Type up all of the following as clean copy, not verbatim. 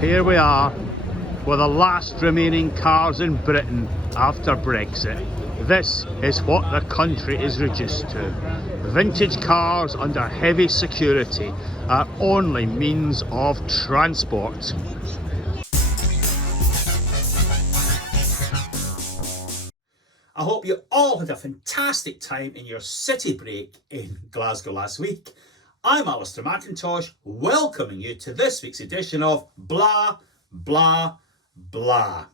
Here we are with the last remaining cars in Britain after Brexit. This is what the country is reduced to. Vintage cars under heavy security, our only means of transport. I hope you all had a fantastic time in your city break in Glasgow last week. I'm Alistair McIntosh, welcoming you to this week's edition of Blah, Blah, Blah.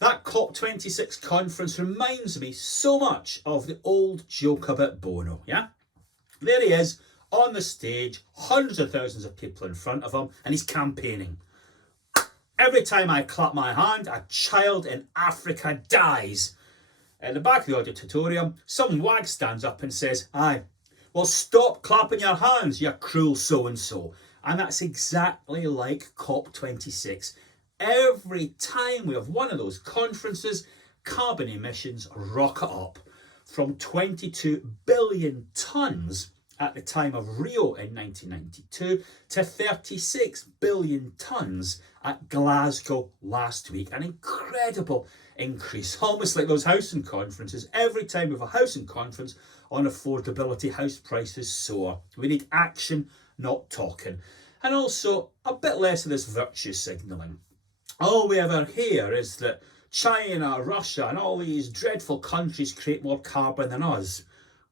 That COP26 conference reminds me so much of the old joke about Bono, yeah? There he is, on the stage, hundreds of thousands of people in front of him, and he's campaigning. Every time I clap my hand, a child in Africa dies. At the back of the auditorium, some wag stands up and says, "Aye, well, stop clapping your hands, you cruel so-and-so." And that's exactly like COP26. Every time we have one of those conferences, carbon emissions rocket up from 22 billion tonnes at the time of Rio in 1992 to 36 billion tonnes at Glasgow last week. An incredible increase, almost like those housing conferences. Every time we have a housing conference on affordability, house prices soar. We need action, not talking. And also a bit less of this virtue signalling. All we ever hear is that China, Russia and all these dreadful countries create more carbon than us.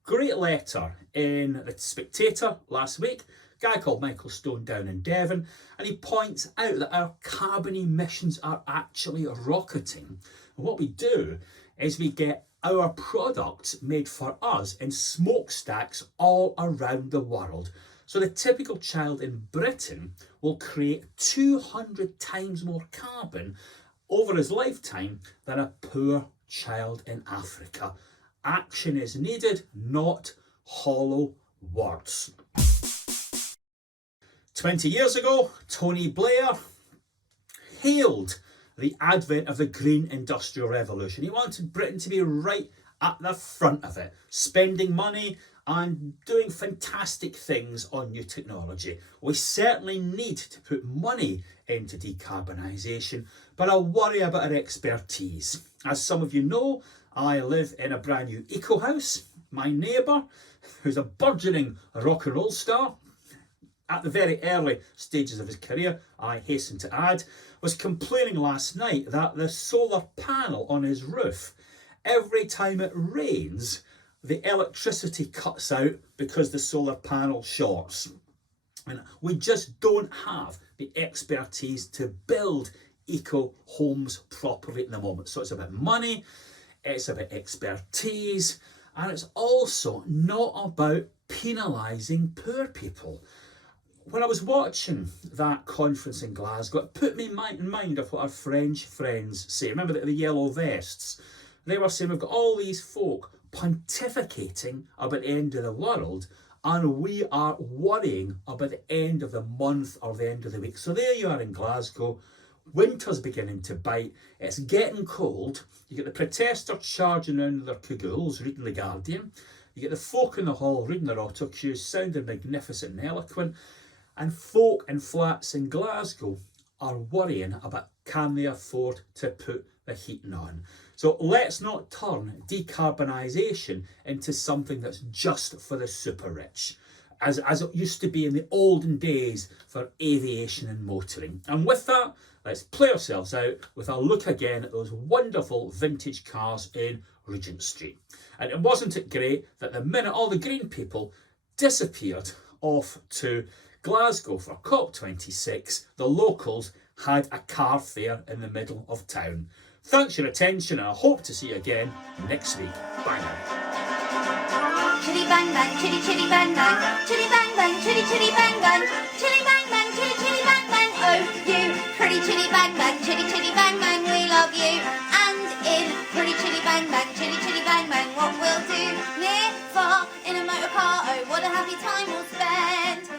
Great letter in The Spectator last week, a guy called Michael Stone down in Devon, and he points out that our carbon emissions are actually rocketing. And what we do is we get our products made for us in smokestacks all around the world. So the typical child in Britain will create 200 times more carbon over his lifetime than a poor child in Africa. Action is needed, not hollow words. 20 years ago, Tony Blair hailed the advent of the Green Industrial Revolution. He wanted Britain to be right at the front of it, spending money and doing fantastic things on new technology. We certainly need to put money into decarbonisation, but I worry about our expertise. As some of you know, I live in a brand new eco house. My neighbour, who's a burgeoning rock and roll star, at the very early stages of his career, I hasten to add, was complaining last night that the solar panel on his roof, every time it rains, the electricity cuts out because the solar panel shorts. And we just don't have the expertise to build eco homes properly at the moment. So it's about money, it's about expertise, and it's also not about penalising poor people. When I was watching that conference in Glasgow, it put me in mind of what our French friends say. Remember the yellow vests? They were saying we've got all these folk pontificating about the end of the world, and we are worrying about the end of the month or the end of the week. So there you are in Glasgow. Winter's beginning to bite. It's getting cold. You get the protesters charging around their cagoules, reading The Guardian. You get the folk in the hall reading their auto cues, sounding magnificent and eloquent. And folk in flats in Glasgow are worrying about can they afford to put the heating on. So let's not turn decarbonisation into something that's just for the super rich, as it used to be in the olden days for aviation and motoring. And with that, let's play ourselves out with a look again at those wonderful vintage cars in Regent Street. And wasn't it great that the minute all the green people disappeared off to Glasgow for COP26, the locals had a car fair in the middle of town. Thanks for your attention, and I hope to see you again next week. Bye now. Chitty bang bang, chitty chitty bang bang, chitty bang bang, chitty chitty bang bang, chitty bang bang, chitty chitty bang bang. Oh, you pretty chitty bang bang, chitty chitty bang bang, we love you. And in pretty chitty bang bang, chitty chitty bang bang, what we'll do near, far, in a motor car. Oh, what a happy time we'll spend.